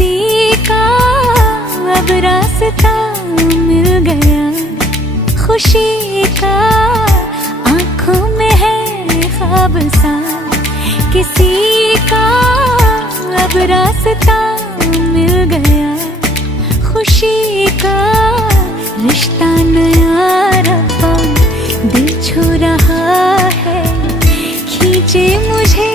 किसी का अब रास्ता मिल गया, खुशी का आंखों में है ख्वाब सा। किसी का अब रास्ता मिल गया, खुशी का रिश्ता नया रब्बा दिल छू रहा है, खींचे मुझे